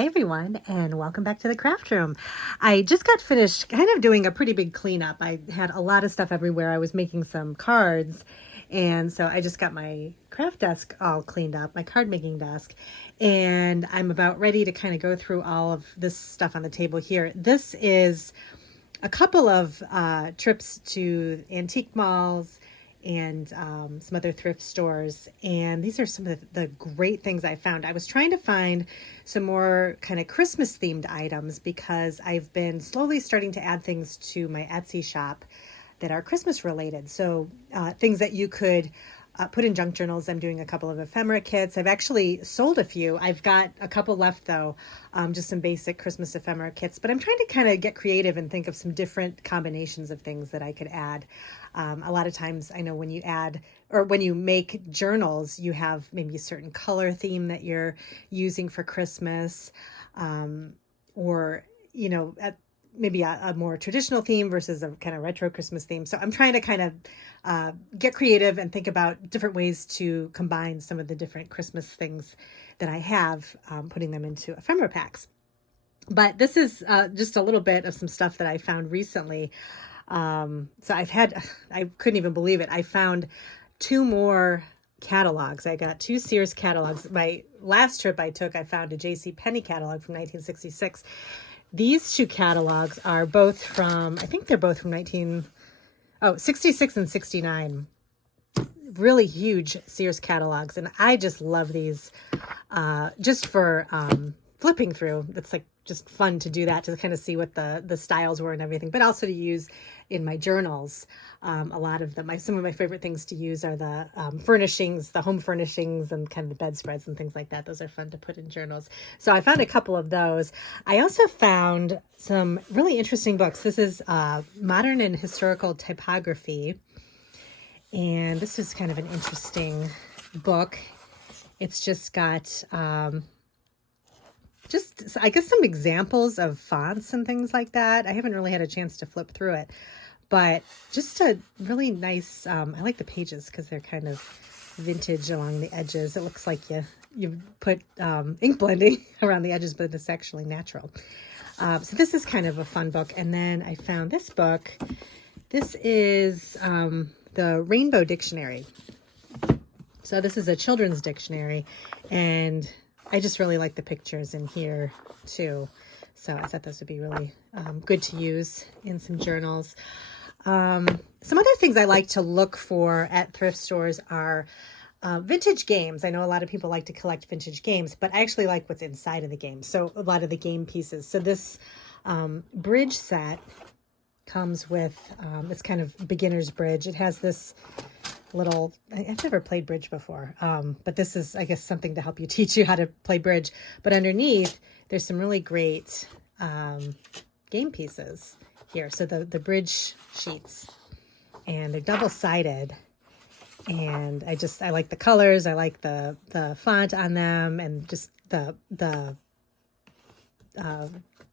Hi everyone, and welcome back to the craft room. I just got finished kind of doing a pretty big cleanup. I had a lot of stuff everywhere. I was making some cards, and so I just got my craft desk all cleaned up, my card making desk, and I'm about ready to kind of go through all of this stuff on the table here. This is a couple of trips to antique malls and some other thrift stores. And these are some of the great things I found. I was trying to find some more kind of Christmas themed items because I've been slowly starting to add things to my Etsy shop that are Christmas related. So things that you could put in junk journals. I'm doing a couple of ephemera kits. I've actually sold a few. I've got a couple left though, just some basic Christmas ephemera kits, but I'm trying to kind of get creative and think of some different combinations of things that I could add. A lot of times I know when you add or when you make journals, you have maybe a certain color theme that you're using for Christmas, or, maybe a more traditional theme versus a kind of retro Christmas theme. So I'm trying to kind of get creative and think about different ways to combine some of the different Christmas things that I have, putting them into ephemera packs. But this is just a little bit of some stuff that I found recently. So I couldn't even believe it. I found two more catalogs. I got two Sears catalogs. My last trip I took, I found a J.C. Penney catalog from 1966. These shoe catalogs are both from, I think they're both from 66 and 69. Really huge Sears catalogs. And I just love these just for flipping through. It's like just fun to do that, to kind of see what the styles were and everything, but also to use in my journals. A lot of them, some of my favorite things to use are the furnishings, the home furnishings, and kind of the bedspreads and things like that. Those are fun to put in journals. So I found a couple of those. I also found some really interesting books. This is Modern and Historical Typography. And this is kind of an interesting book. It's just got I guess some examples of fonts and things like that. I haven't really had a chance to flip through it, but just a really nice, I like the pages because they're kind of vintage along the edges. It looks like you put ink blending around the edges, but it's actually natural. So this is kind of a fun book. And then I found this book. This is the Rainbow Dictionary. So this is a children's dictionary, and I just really like the pictures in here too. So I thought this would be really good to use in some journals. Some other things I like to look for at thrift stores are vintage games. I know a lot of people like to collect vintage games, but I actually like what's inside of the game. So a lot of the game pieces. So this bridge set comes with, it's kind of beginner's bridge. It has this little, I've never played bridge before, but this is, I guess, something to help you teach you how to play bridge. But underneath, there's some really great game pieces here. So the bridge sheets, and they're double-sided. And I like the colors. I like the font on them, and just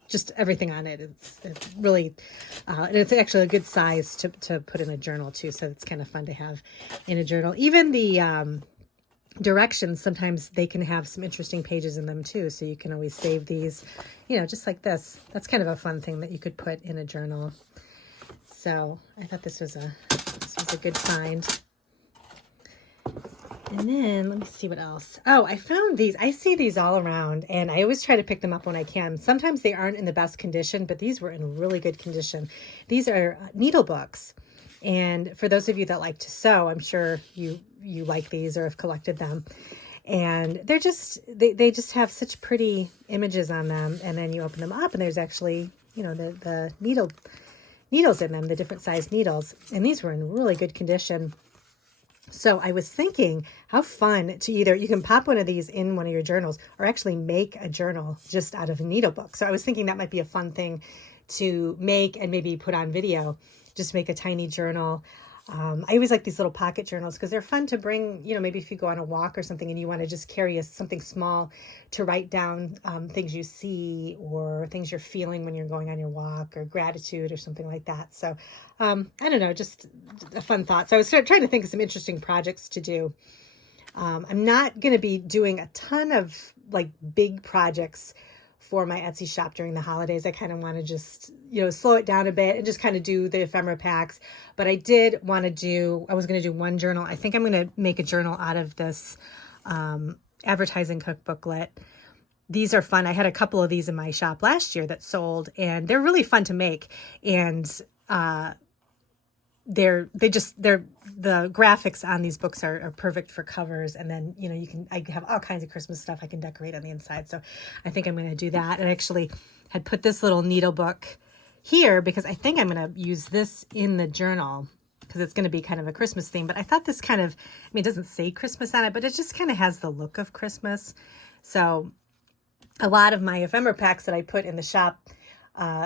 just everything on it. It's really, and it's actually a good size to put in a journal too. So it's kind of fun to have in a journal. Even the directions, sometimes they can have some interesting pages in them too. So you can always save these, just like this. That's kind of a fun thing that you could put in a journal. So I thought this was a good find. And then let me see what else. Oh, I found these. I see these all around, and I always try to pick them up when I can. Sometimes they aren't in the best condition, but these were in really good condition. These are needle books. And for those of you that like to sew, I'm sure you like these or have collected them. And they're just, they just have such pretty images on them. And then you open them up, and there's actually, the needles in them, the different size needles. And these were in really good condition. So I was thinking how fun to you can pop one of these in one of your journals, or actually make a journal just out of a needle book. So I was thinking that might be a fun thing to make and maybe put on video. Just make a tiny journal. I always like these little pocket journals because they're fun to bring, maybe if you go on a walk or something and you want to just carry something small to write down things you see or things you're feeling when you're going on your walk, or gratitude or something like that. So I don't know, just a fun thought. So I was trying to think of some interesting projects to do. I'm not going to be doing a ton of like big projects for my Etsy shop during the holidays. I kind of want to just, slow it down a bit and just kind of do the ephemera packs. But I was going to do one journal. I think I'm going to make a journal out of this advertising cookbooklet. These are fun. I had a couple of these in my shop last year that sold, and they're really fun to make. And the graphics on these books are perfect for covers. And then, I have all kinds of Christmas stuff I can decorate on the inside. So I think I'm going to do that. And I actually had put this little needle book here because I think I'm going to use this in the journal because it's going to be kind of a Christmas theme. But I thought this kind of, it doesn't say Christmas on it, but it just kind of has the look of Christmas. So a lot of my ephemera packs that I put in the shop,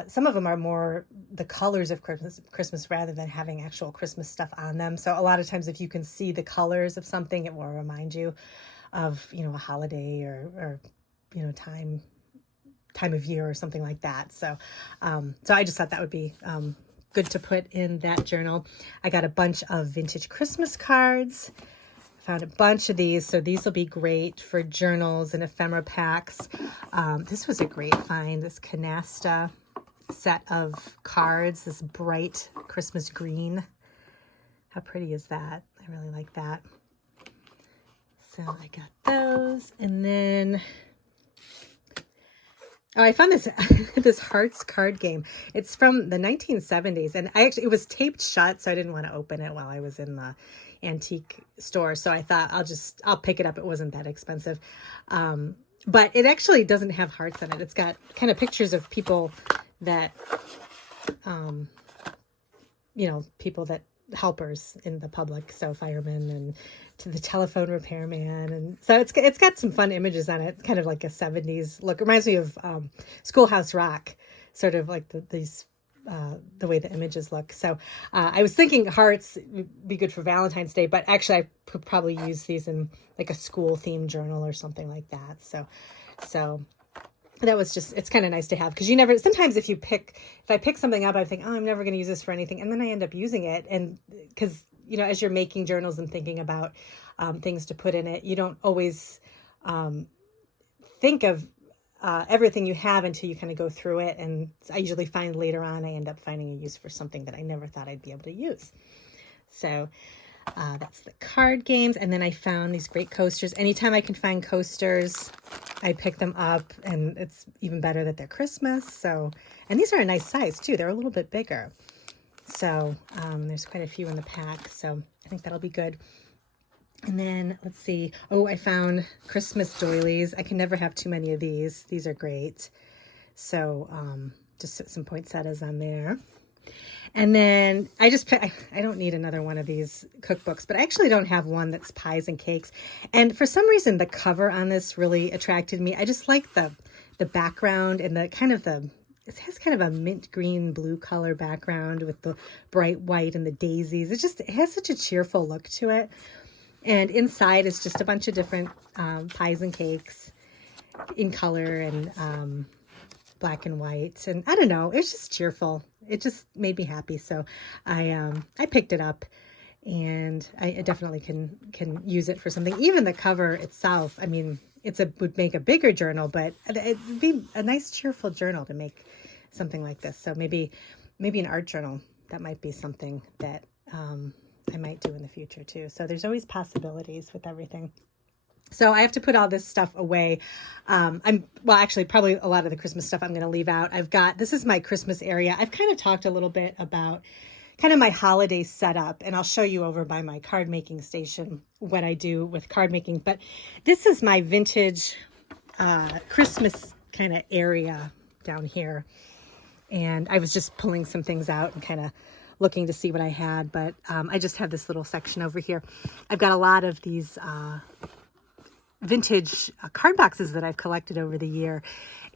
some of them are more the colors of Christmas rather than having actual Christmas stuff on them. So a lot of times if you can see the colors of something, it will remind you of, a holiday or time of year or something like that. So I just thought that would be good to put in that journal. I got a bunch of vintage Christmas cards. Found a bunch of these, so these will be great for journals and ephemera packs. This was a great find, this canasta set of cards, this bright Christmas green. How pretty is that? I really like that. So I got those, and then I found this this Hearts card game. It's from the 1970s, and it was taped shut, so I didn't want to open it while I was in the antique store. So I thought I'll pick it up. It wasn't that expensive. But it actually doesn't have hearts on it. It's got kind of pictures of people that, helpers in the public. So firemen and to the telephone repairman. And so it's got some fun images on it. Kind of like a 70s look. It reminds me of Schoolhouse Rock, sort of like the way the images look. So I was thinking hearts would be good for Valentine's Day, but actually I could probably use these in like a school themed journal or something like that. So that was just, it's kind of nice to have because sometimes if I pick something up, I think, I'm never going to use this for anything. And then I end up using it. And because, as you're making journals and thinking about things to put in it, you don't always think of everything you have until you kind of go through it. And I usually find later on, I end up finding a use for something that I never thought I'd be able to use. So that's the card games. And then I found these great coasters. Anytime I can find coasters, I pick them up, and it's even better that they're Christmas. So, and these are a nice size too. They're a little bit bigger. So there's quite a few in the pack. So I think that'll be good. And then let's see. Oh, I found Christmas doilies. I can never have too many of these. These are great. So just some poinsettias on there. And then I don't need another one of these cookbooks, but I actually don't have one that's pies and cakes. And for some reason, the cover on this really attracted me. I just like the background and it has kind of a mint green blue color background with the bright white and the daisies. It has such a cheerful look to it. And inside is just a bunch of different pies and cakes in color and black and white. And I don't know, it's just cheerful. It just made me happy. So I picked it up, and I definitely can use it for something. Even the cover itself, would make a bigger journal, but it'd be a nice cheerful journal to make something like this. So maybe an art journal, that might be something that I might do in the future too. So there's always possibilities with everything. So I have to put all this stuff away. Actually, probably a lot of the Christmas stuff I'm going to leave out. This is my Christmas area. I've kind of talked a little bit about kind of my holiday setup, and I'll show you over by my card making station what I do with card making. But this is my vintage Christmas kind of area down here. And I was just pulling some things out and kind of looking to see what I had. But I just have this little section over here. I've got a lot of these vintage card boxes that I've collected over the year,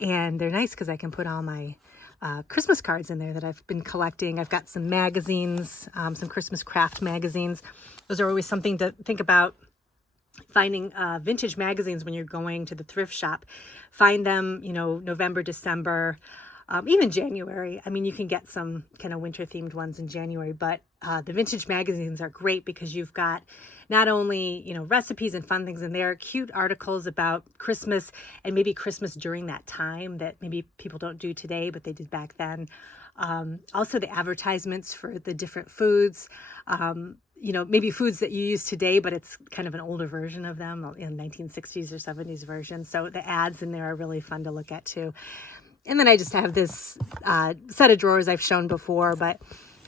and they're nice because I can put all my Christmas cards in there that I've been collecting. I've got some magazines, some Christmas craft magazines. Those are always something to think about. Finding vintage magazines when you're going to the thrift shop. Find them, November, December. even January. I mean, you can get some kind of winter themed ones in January, but the vintage magazines are great because you've got not only, recipes and fun things in there, cute articles about Christmas and maybe Christmas during that time that maybe people don't do today, but they did back then. Also the advertisements for the different foods, maybe foods that you use today, but it's kind of an older version of them in 1960s or 70s version. So the ads in there are really fun to look at too. And then I just have this set of drawers I've shown before, but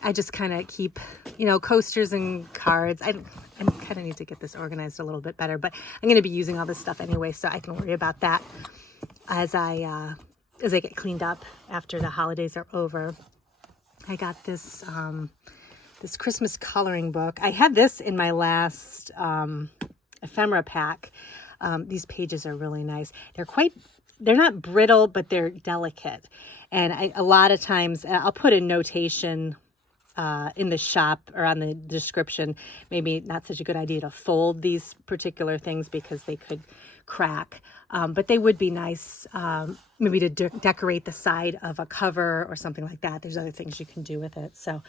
I just kind of keep, coasters and cards. I kind of need to get this organized a little bit better, but I'm going to be using all this stuff anyway, so I can worry about that as I get cleaned up after the holidays are over. I got this this Christmas coloring book. I had this in my last ephemera pack. These pages are really nice. They're not brittle, but they're delicate. And a lot of times I'll put a notation in the shop or on the description. Maybe not such a good idea to fold these particular things because they could crack. But they would be nice maybe to decorate the side of a cover or something like that. There's other things you can do with it. So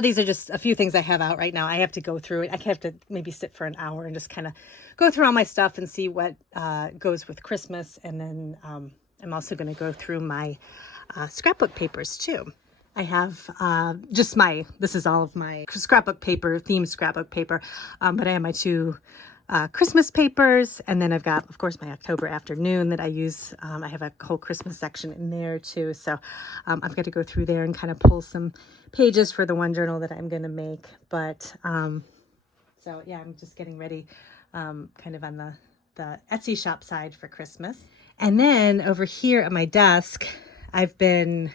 these are just a few things I have out right now. I have to go through it. I have to maybe sit for an hour and just kind of go through all my stuff and see what goes with Christmas. And then I'm also going to go through my scrapbook papers too. I have this is all of my scrapbook paper, themed scrapbook paper, but I have my two Christmas papers, and then I've got, of course, my October afternoon that I use. I have a whole Christmas section in there too, so I've got to go through there and kind of pull some pages for the one journal that I'm going to make. But so yeah, I'm just getting ready, kind of on the Etsy shop side for Christmas. And then over here at my desk, I've been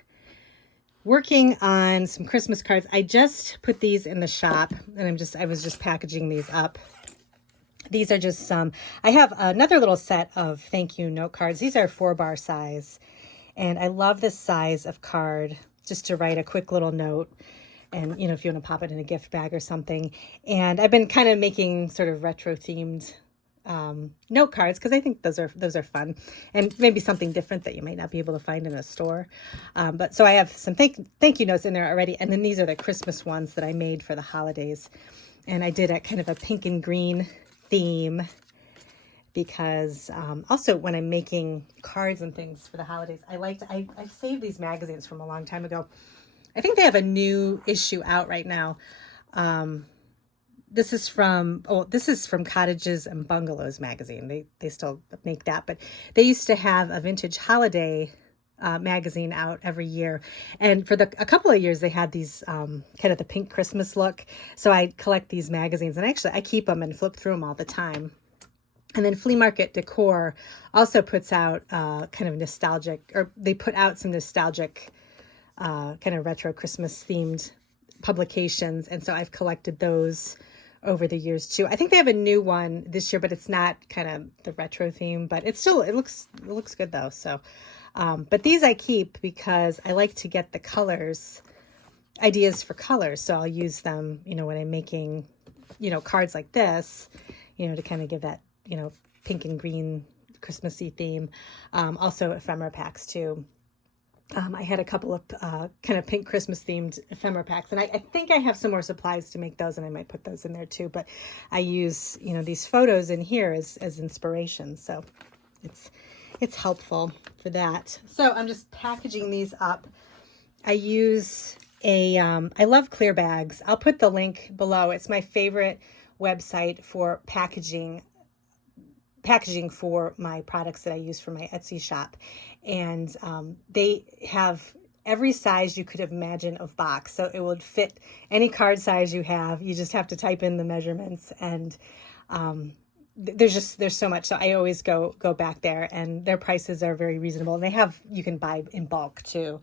working on some Christmas cards. I just put these in the shop, and I was just packaging these up. These are just some, I have another little set of thank you note cards. These are 4-bar size, and I love this size of card just to write a quick little note. And, if you want to pop it in a gift bag or something. And I've been kind of making sort of retro themed note cards because I think those are fun and maybe something different that you might not be able to find in a store. But so I have some thank you notes in there already. And then these are the Christmas ones that I made for the holidays. And I did a kind of a pink and green theme because also when I'm making cards and things for the holidays, I've saved these magazines from a long time ago. I think they have a new issue out right now. This is from Cottages and Bungalows magazine. They still make that, but they used to have a vintage holiday magazine out every year. And for a couple of years, they had these kind of the pink Christmas look. So I collect these magazines, and actually I keep them and flip through them all the time. And then Flea Market Decor also puts out kind of nostalgic, or they put out some nostalgic kind of retro Christmas themed publications. And so I've collected those over the years too. I think they have a new one this year, but it's not kind of the retro theme, but it looks good though. So, but these I keep because I like to get the ideas for colors. So I'll use them, when I'm making, cards like this, to kind of give that, pink and green Christmassy theme. Also ephemera packs too. I had a couple of kind of pink Christmas themed ephemera packs, and I think I have some more supplies to make those, and I might put those in there too. But I use these photos in here as inspiration, so it's helpful for that. So I'm just packaging these up. I use I love clear bags. I'll put the link below. It's my favorite website for packaging for my products that I use for my Etsy shop. And they have every size you could imagine of box. So it would fit any card size you have. You just have to type in the measurements, and there's so much. So I always go back there, and their prices are very reasonable. And you can buy in bulk too.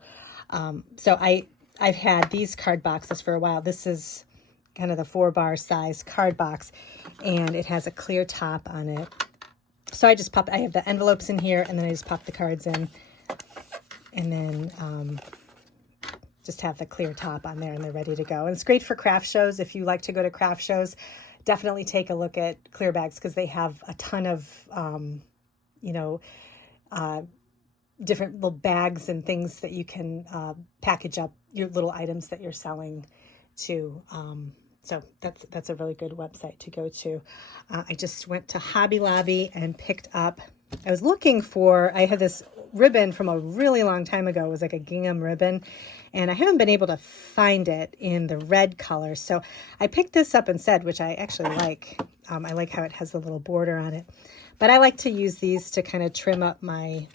So I've had these card boxes for a while. This is kind of the 4-bar size card box, and it has a clear top on it. So I have the envelopes in here, and then I just pop the cards in, and then just have the clear top on there, and they're ready to go. And it's great for craft shows. If you like to go to craft shows, definitely take a look at clear bags because they have a ton of, different little bags and things that you can package up your little items that you're selling to. So that's a really good website to go to. I just went to Hobby Lobby and picked up, I was looking for, I had this ribbon from a really long time ago. It was like a gingham ribbon, and I haven't been able to find it in the red color. So I picked this up instead, which I actually like. I like how it has a little border on it. But I like to use these to kind of trim up my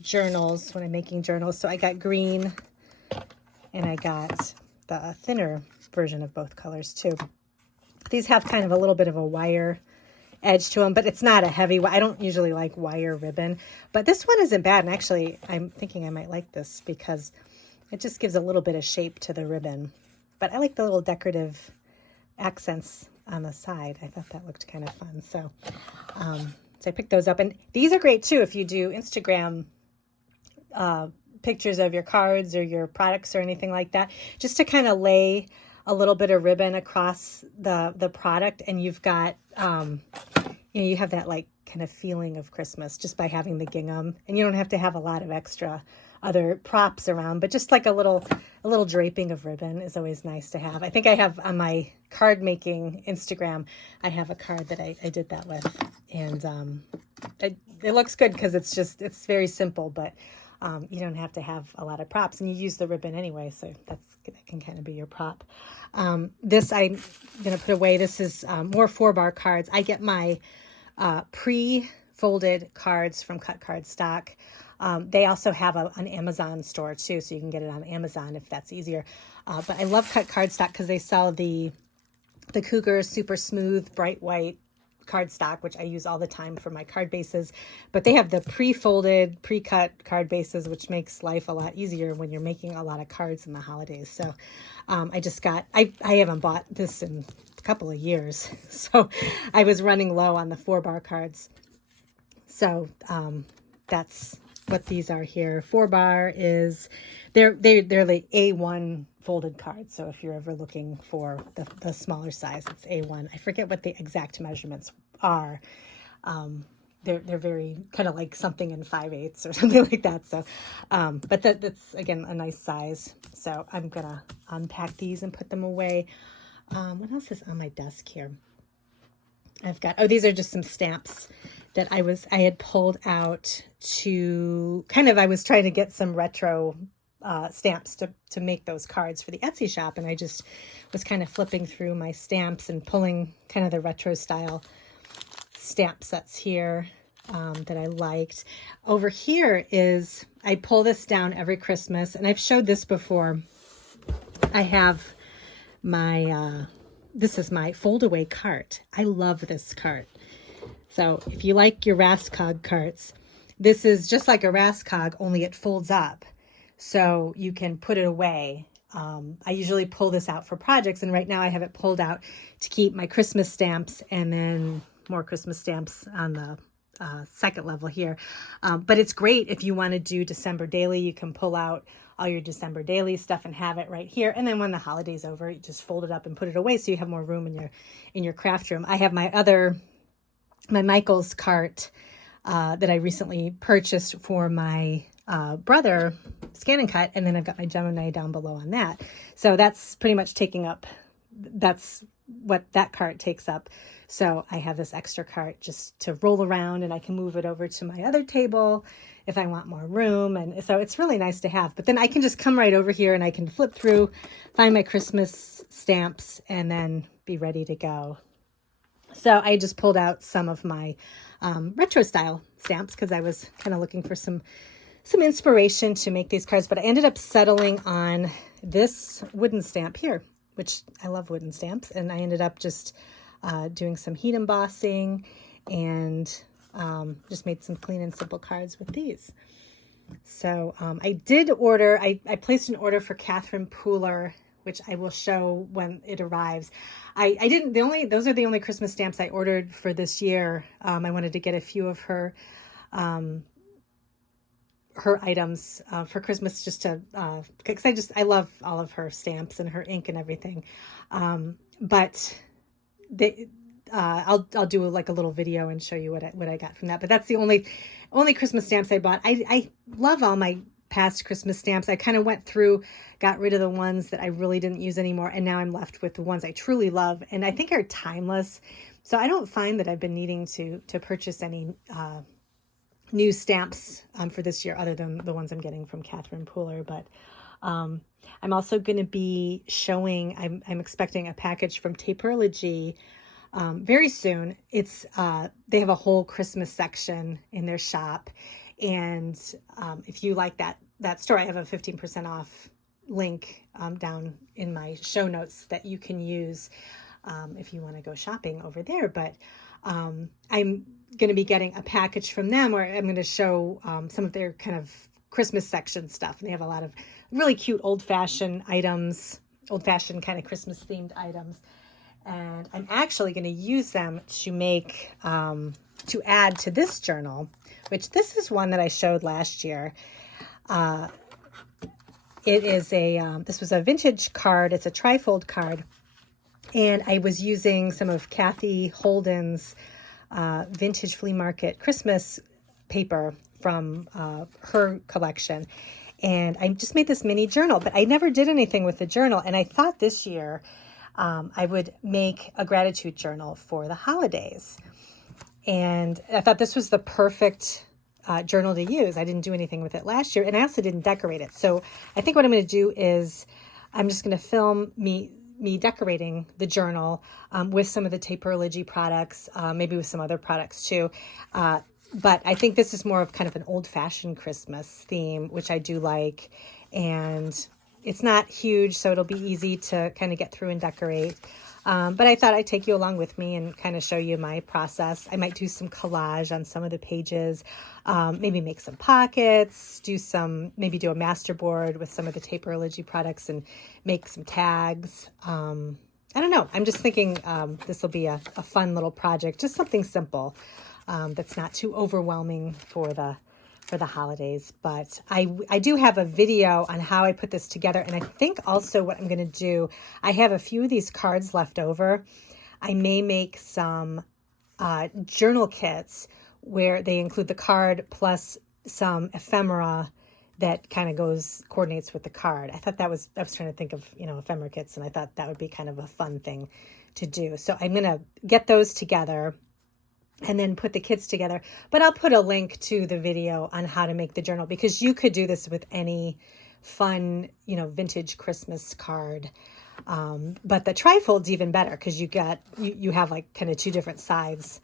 journals when I'm making journals. So I got green, and I got the thinner version of both colors too. These have kind of a little bit of a wire edge to them, but it's not a heavy. I don't usually like wire ribbon, but this one isn't bad. And actually, I'm thinking I might like this because it just gives a little bit of shape to the ribbon. But I like the little decorative accents on the side. I thought that looked kind of fun. So I picked those up, and these are great too if you do Instagram pictures of your cards or your products or anything like that, just to kind of lay a little bit of ribbon across the product, and you've got you have that like kind of feeling of Christmas just by having the gingham, and you don't have to have a lot of extra other props around, but just like a little draping of ribbon is always nice to have. I think I have on my card making Instagram, I have a card that I did that with, and it looks good because it's very simple, but you don't have to have a lot of props, and you use the ribbon anyway, so that can kind of be your prop. This I'm going to put away. This is more 4-bar cards. I get my pre-folded cards from Cut Card Stock. They also have an Amazon store too, so you can get it on Amazon if that's easier. But I love Cut Card Stock because they sell the Cougar Super Smooth Bright White cardstock, which I use all the time for my card bases, but they have the pre-folded, pre-cut card bases, which makes life a lot easier when you're making a lot of cards in the holidays. So I haven't bought this in a couple of years, so I was running low on the 4-bar cards. So that's what these are here. 4-bar is they're the A1 folded cards. So if you're ever looking for the smaller size, it's A1. I forget what the exact measurements are. They're very kind of like something in 5/8 or something like that. So, but that's again a nice size. So I'm gonna unpack these and put them away. What else is on my desk here? I've got, these are just some stamps that I had pulled out to I was trying to get some retro stamps to make those cards for the Etsy shop. And I just was kind of flipping through my stamps and pulling kind of the retro style stamp sets here that I liked. Over here is, I pull this down every Christmas, and I've showed this before. I have my, this is my fold away cart. I love this cart. So if you like your Raskog carts, this is just like a Raskog, only it folds up. So you can put it away. I usually pull this out for projects, and right now I have it pulled out to keep my Christmas stamps and then more Christmas stamps on the second level here. But it's great if you want to do December daily. You can pull out all your December daily stuff and have it right here. And then when the holiday's over, you just fold it up and put it away so you have more room in your craft room. I have my Michael's cart that I recently purchased for my brother, Scan and Cut, and then I've got my Gemini down below on that. So that's pretty much taking up, that's what that cart takes up. So I have this extra cart just to roll around, and I can move it over to my other table if I want more room. And so it's really nice to have. But then I can just come right over here and I can flip through, find my Christmas stamps, and then be ready to go. So I just pulled out some of my retro style stamps because I was kind of looking for some inspiration to make these cards. But I ended up settling on this wooden stamp here, which I love wooden stamps. And I ended up just doing some heat embossing and just made some clean and simple cards with these. So I did order, I placed an order for Catherine Pooler, which I will show when it arrives. I didn't, those are the only Christmas stamps I ordered for this year. I wanted to get a few of her items for Christmas, just to, because I love all of her stamps and her ink and everything. But I'll do like a little video and show you what I got from that. But that's the only Christmas stamps I bought. I love all my past Christmas stamps. I kind of went through, got rid of the ones that I really didn't use anymore, and now I'm left with the ones I truly love and I think are timeless. So I don't find that I've been needing to purchase any new stamps for this year other than the ones I'm getting from Catherine Pooler. But I'm also going to be showing, I'm expecting a package from Taperology very soon. It's they have a whole Christmas section in their shop. And if you like that store, I have a 15% off link down in my show notes that you can use if you want to go shopping over there. But I'm going to be getting a package from them where I'm going to show some of their kind of Christmas section stuff. And they have a lot of really cute old-fashioned items, old-fashioned kind of Christmas themed items. And I'm actually going to use them to make, to add to this journal, which this is one that I showed last year. It is this was a vintage card. It's a trifold card. And I was using some of Kathy Holden's vintage flea market Christmas paper from her collection. And I just made this mini journal, but I never did anything with the journal. And I thought this year I would make a gratitude journal for the holidays. And I thought this was the perfect journal to use. I didn't do anything with it last year, and I also didn't decorate it. So I think what I'm going to do is I'm just going to film me decorating the journal with some of the Taperology products, maybe with some other products too. But I think this is more of kind of an old-fashioned Christmas theme, which I do like. And it's not huge, so it'll be easy to kind of get through and decorate. But I thought I'd take you along with me and kind of show you my process. I might do some collage on some of the pages, maybe make some pockets, maybe do a masterboard with some of the Taperology products and make some tags. I don't know. I'm just thinking this will be a fun little project, just something simple that's not too overwhelming for the holidays. But I do have a video on how I put this together. And I think also what I'm going to do, I have a few of these cards left over. I may make some journal kits where they include the card plus some ephemera that kind of coordinates with the card. I was trying to think of, ephemera kits, and I thought that would be kind of a fun thing to do. So I'm going to get those together and then put the kits together. But I'll put a link to the video on how to make the journal, because you could do this with any fun, vintage Christmas card. But the trifold's even better because you have like kind of two different sides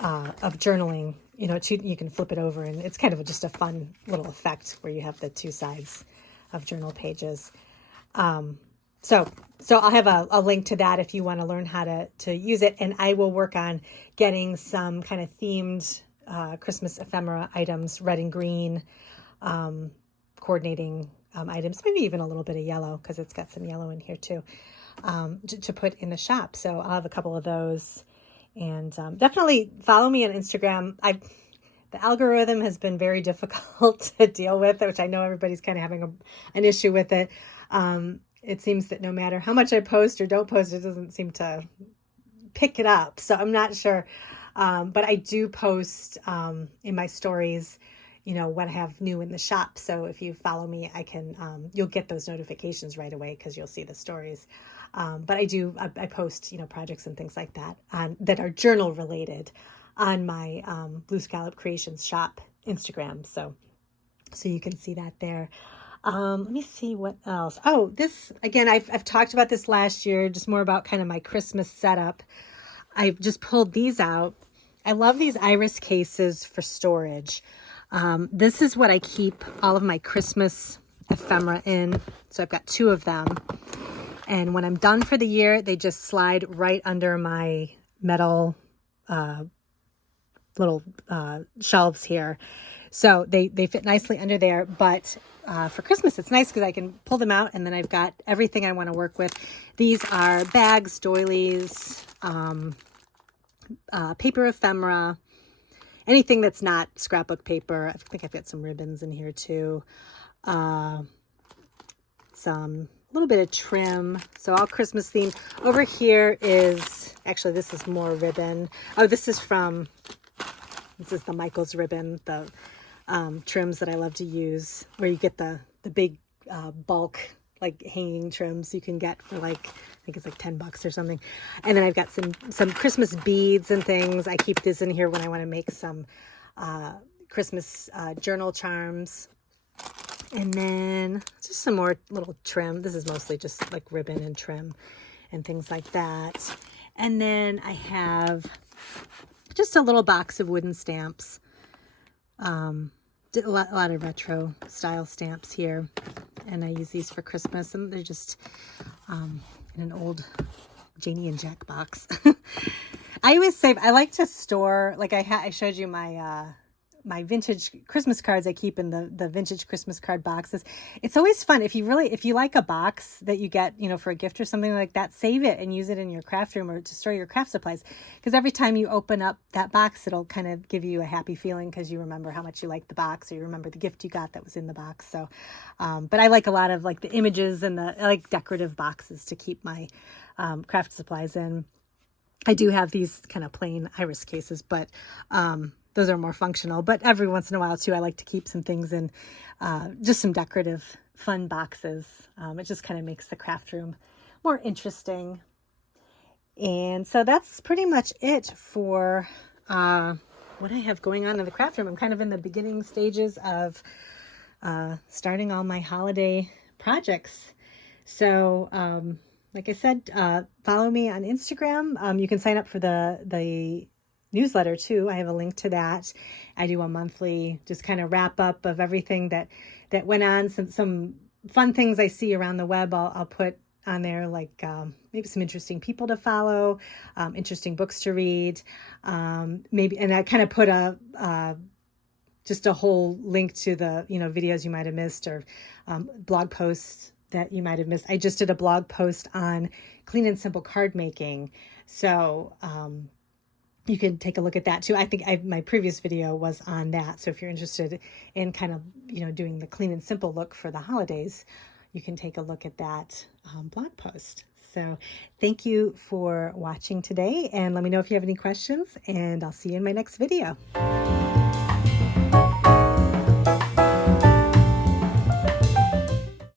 of journaling. You can flip it over, and it's kind of just a fun little effect where you have the two sides of journal pages. So I'll have a link to that if you want to learn how to use it. And I will work on getting some kind of themed Christmas ephemera items, red and green, coordinating items, maybe even a little bit of yellow because it's got some yellow in here too, to put in the shop. So I'll have a couple of those. And definitely follow me on Instagram. The algorithm has been very difficult to deal with, which I know everybody's kind of having an issue with it. It seems that no matter how much I post or don't post, it doesn't seem to pick it up. So I'm not sure. But I do post in my stories, what I have new in the shop. So if you follow me, you'll get those notifications right away because you'll see the stories. But I post, projects and things like that that are journal related on my Blue Scallop Creations shop Instagram. So you can see that there. Let me see what else. Oh, this, again, I've talked about this last year, just more about kind of my Christmas setup. I've just pulled these out. I love these iris cases for storage. This is what I keep all of my Christmas ephemera in. So I've got 2 of them. And when I'm done for the year, they just slide right under my metal little shelves here. So they fit nicely under there. But for Christmas, it's nice because I can pull them out and then I've got everything I want to work with. These are bags, doilies, paper ephemera, anything that's not scrapbook paper. I think I've got some ribbons in here too. Some little bit of trim. So all Christmas themed. Over here is Actually, this is more ribbon. Oh, this is the Michaels ribbon, the trims that I love to use, where you get the big bulk, like hanging trims you can get for like, I think it's like $10 or something. And then I've got some Christmas beads and things. I keep this in here when I want to make some Christmas journal charms. And then just some more little trim. This is mostly just like ribbon and trim and things like that. And then I have just a little box of wooden stamps. A lot of retro style stamps here. And I use these for Christmas. And they're just in an old Janie and Jack box. I always say, I like to store, like I showed you my vintage Christmas cards I keep in the vintage Christmas card boxes. It's always fun. If you like a box that you get, for a gift or something like that, save it and use it in your craft room or to store your craft supplies. Because every time you open up that box, it'll kind of give you a happy feeling because you remember how much you like the box, or you remember the gift you got that was in the box. So, but I like a lot of like the images and I like decorative boxes to keep my craft supplies in. I do have these kind of plain iris cases, but those are more functional. But every once in a while, too, I like to keep some things in just some decorative, fun boxes. It just kind of makes the craft room more interesting. And so that's pretty much it for what I have going on in the craft room. I'm kind of in the beginning stages of starting all my holiday projects. So, like I said, follow me on Instagram. You can sign up for the newsletter too. I have a link to that. I do a monthly just kind of wrap up of everything that went on. Some fun things I see around the web I'll put on there, like maybe some interesting people to follow, interesting books to read, maybe, and I kind of put just a whole link to the videos you might have missed, or blog posts that you might have missed. I just did a blog post on clean and simple card making. So you can take a look at that too. I think my previous video was on that. So if you're interested in kind of, doing the clean and simple look for the holidays, you can take a look at that blog post. So thank you for watching today, and let me know if you have any questions, and I'll see you in my next video.